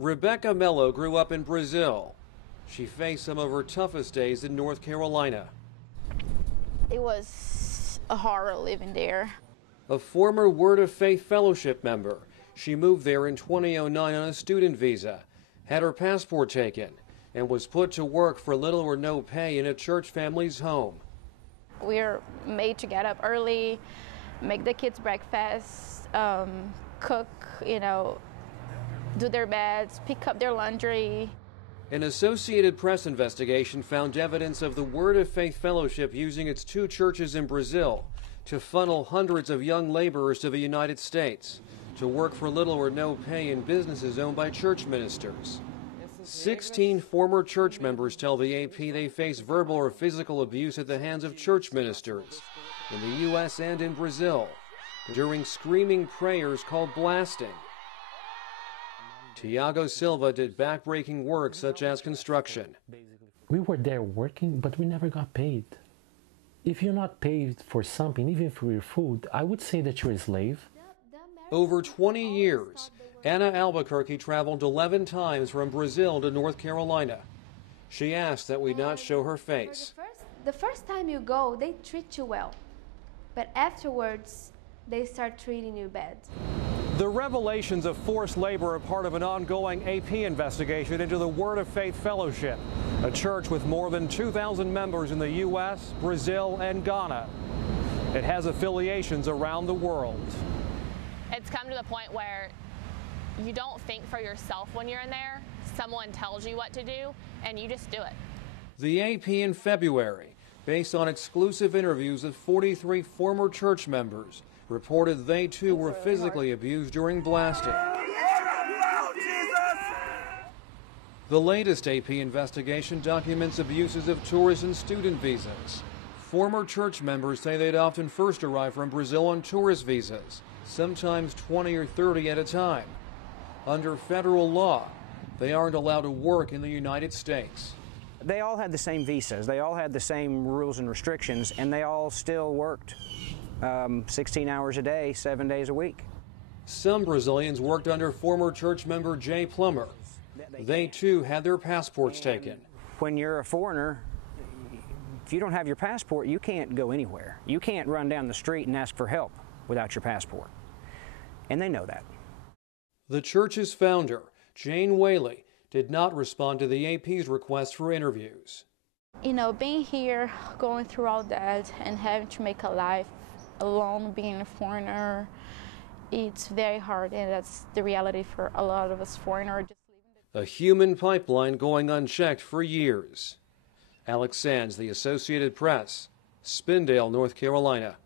Rebecca Mello grew up in Brazil. She faced some of her toughest days in North Carolina. It was a horror living there. A former Word of Faith Fellowship member, she moved there in 2009 on a student visa, had her passport taken, and was put to work for little or no pay in a church family's home. We're made to get up early, make the kids breakfast, cook, do their beds, pick up their laundry. An Associated Press investigation found evidence of the Word of Faith Fellowship using its 2 churches in Brazil to funnel hundreds of young laborers to the United States to work for little or no pay in businesses owned by church ministers. 16 former church members tell the AP they face verbal or physical abuse at the hands of church ministers in the U.S. and in Brazil during screaming prayers called blasting. Tiago Silva did backbreaking work such as construction. We were there working, but we never got paid. If you're not paid for something, even for your food, I would say that you're a slave. Over 20 years, Anna Albuquerque traveled 11 times from Brazil to North Carolina. She asked that we not show her face. The first time you go, they treat you well, but afterwards, they start treating you bad. The revelations of forced labor are part of an ongoing AP investigation into the Word of Faith Fellowship, a church with more than 2,000 members in the U.S., Brazil, and Ghana. It has affiliations around the world. It's come to the point where you don't think for yourself when you're in there. Someone tells you what to do, and you just do it. The AP in February, based on exclusive interviews of 43 former church members, reported they too were physically abused during blasting. The latest AP investigation documents abuses of tourist and student visas. Former church members say they'd often first arrive from Brazil on tourist visas, sometimes 20 or 30 at a time. Under federal law, they aren't allowed to work in the United States. They all had the same visas, they all had the same rules and restrictions, and they all still worked 16 hours a day, 7 days a week. Some Brazilians worked under former church member Jay Plummer. They too had their passports taken. When you're a foreigner, if you don't have your passport, you can't go anywhere. You can't run down the street and ask for help without your passport. And they know that. The church's founder, Jane Whaley, did not respond to the AP's request for interviews. Being here, going through all that, and having to make a life alone, being a foreigner, it's very hard, and that's the reality for a lot of us foreigners. A human pipeline going unchecked for years. Alex Sands, The Associated Press, Spindale, North Carolina.